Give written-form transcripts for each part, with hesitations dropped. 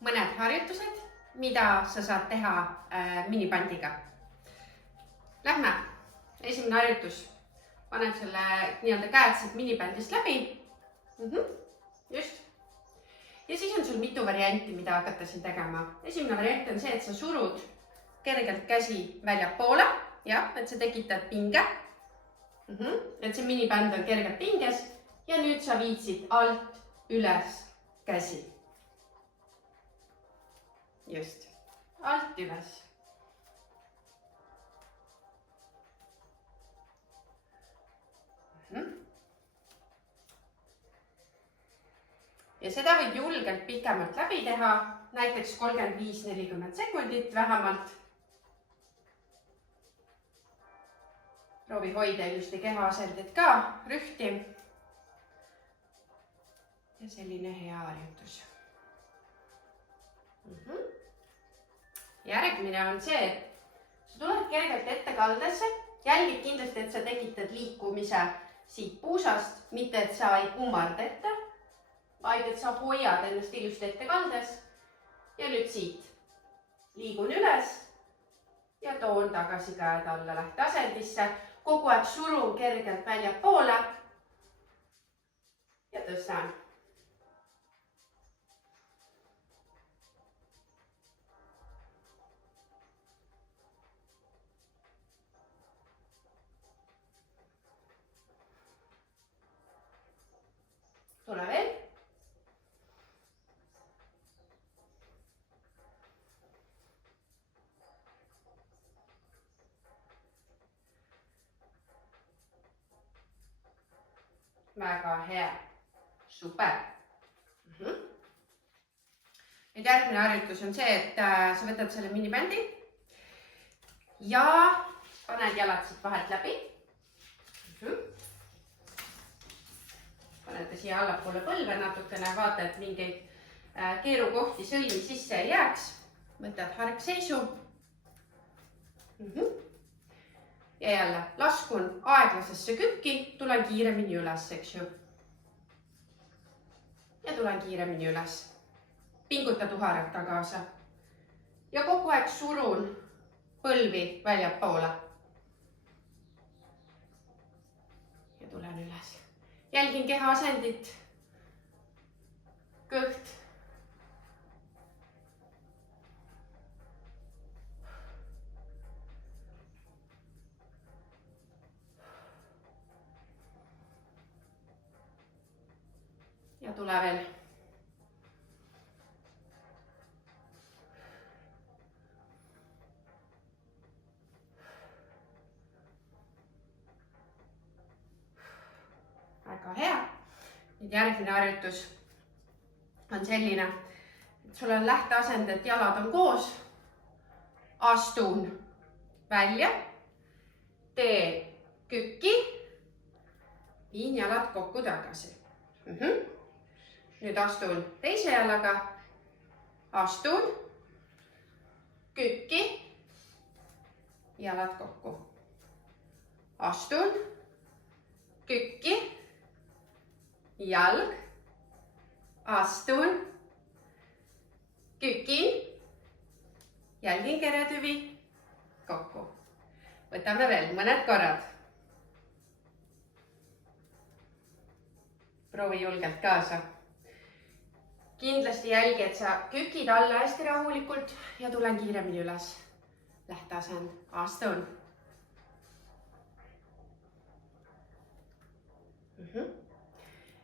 mõned harjutused, mida sa saad teha minibandiga. Lähme, esimene harjutus. Paneb selle nii-öelda käed siit minibändist läbi. Just. Ja siis on sul mitu varianti, mida hakata siin tegema. Esimene variant on see, et sa surud kergelt käsi väljapoole, et sa tekitad pinge. Et see minibänd on kergelt pinges ja nüüd sa viid siit alt üles käsi. Just, alt üles. Ja seda võib julgelt pikemalt läbi teha, näiteks 35-40 sekundit vähemalt. Proovi hoida ilusti kehaasendit ka, rühti. Ja selline hea harjutus. Järgmine on see, et sa tuled kergelt ette kaldesse, jälgid kindlasti, et sa tekitad liikumise siit puusast, mitte et sa ei kummarda ette, vaid et sa hoiad ennast ilusti ette kaldes ja nüüd siit liigun üles ja toon tagasi käed alla lähteasendisse. Kogu aeg surun kergelt väljapoole ja tõstan. Tule veel. Väga hea. Super. Nüüd järgmine harjutus on see, et sa võtad selle minibändi ja paned jalad siit vahelt läbi. Paned siia allapoole põlve natukene, vaata, et mingeid keerukohti sõlmi sisse ei jääks. Võtad hargseisu. Ja jälle laskun aeglasesse kükki, tulen kiiremini üles, eks ju. Ja tulen kiiremini üles. Pinguta tuharata kaasa. Ja kogu aeg surun põlvi väljapoole. Ja tulen üles. Jälgin keha asendit. Kõht. Ja tule veel. Väga hea. Nüüd järgmine harjutus on selline, et sul on lähteasend, et jalad on koos. Astun välja. Teen kükki. Viin jalad kokku tagasi. Nüüd astun teise jalaga, astun, kükki, jalad kokku. Astun, kükki, jalg, astun, kükin, jälgin keretüvi, kokku. Võtame veel mõned korrad. Proovi julgelt kaasa. Kindlasti jälgi, et sa kükid alla hästi rahulikult ja tulen kiiremini üles. Lähteasend, astun.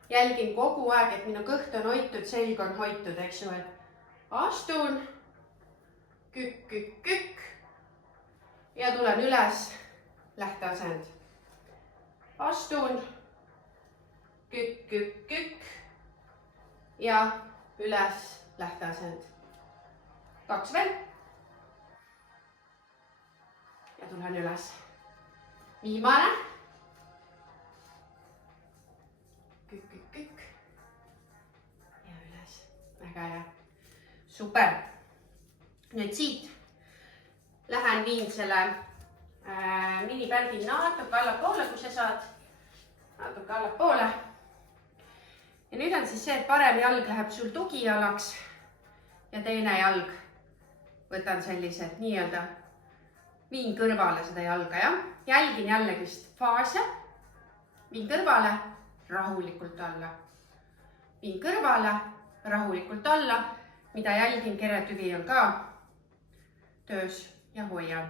Jälgin kogu aeg, et minu kõht on hoitud, selg on hoitud, eks ju, et astun, kükk, kükk, kükk ja tulen üles, lähteasend. Astun, kükk, kükk, kükk ja üles, lähteasend. 2 veel. Ja tulen üles. Viimane. Kükk, kükk, kükk. Ja üles. Väga hea. Super. Nüüd siit lähen viin selle minibändi natuke allapoole, kui sa saad. Natuke allapoole. Ja nüüd on siis see, et parem jalg läheb sul tugijalaks ja teine jalg võtan sellised nii-öelda, viin kõrvale seda jalga, jah. Jälgin jällegist faase, viin kõrvale, rahulikult alla. Viin kõrvale, rahulikult alla, mida jälgin, keretüvi on ka töös ja hoian.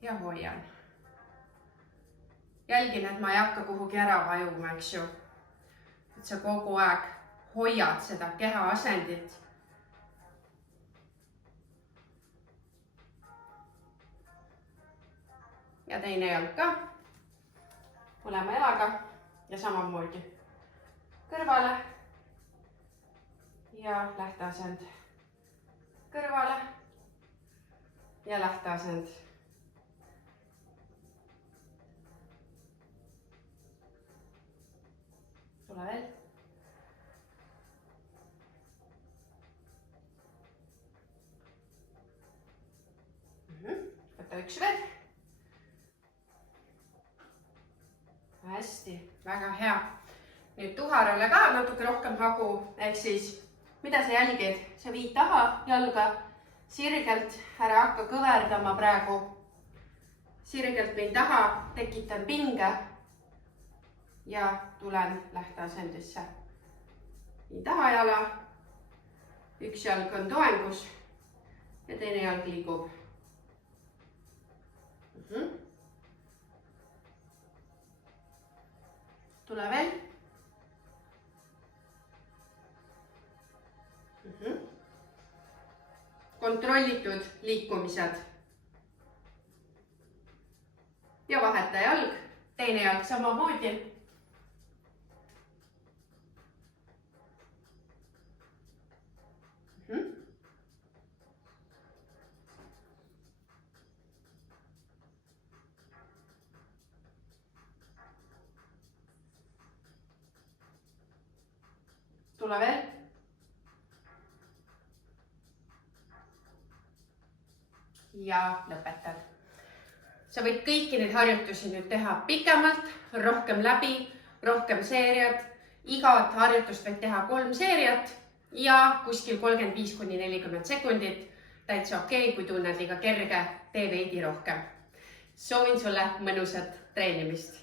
Ja hoian. Jälgin, et ma ei hakka kuhugi ära vajuma, eks ju. Et sa kogu aeg hoiad seda keha asendit. Ja teine jalg ka. Mõlema jalaga ja samamoodi kõrvale ja lähteasend kõrvale ja lähteasend. Tule veel. Võta üks veel. Hästi, väga hea. Nüüd tuharale ka natuke rohkem hagu, ehk siis mida sa jälgid? Sa viid taha jalga sirgelt, ära hakka kõverdama praegu. Sirgelt viin taha, tekitan pinge ja tulen lähteasendisse. Viin taha jala, üks jalg on toengus ja teine jalg liigub. Tule veel. Kontrollitud liikumised. Ja vaheta jalg, teine jalg samamoodi. Tule veel. Ja lõpetad. Sa võid kõiki neid harjutusi nüüd teha pikemalt, rohkem läbi, rohkem seeriad. Igat harjutust võid teha 3 seeriat ja kuskil 35–40 sekundit. Täitsa okei, kui tunned liiga kerge, tee veidi rohkem. Soovin sulle mõnusat treenimist.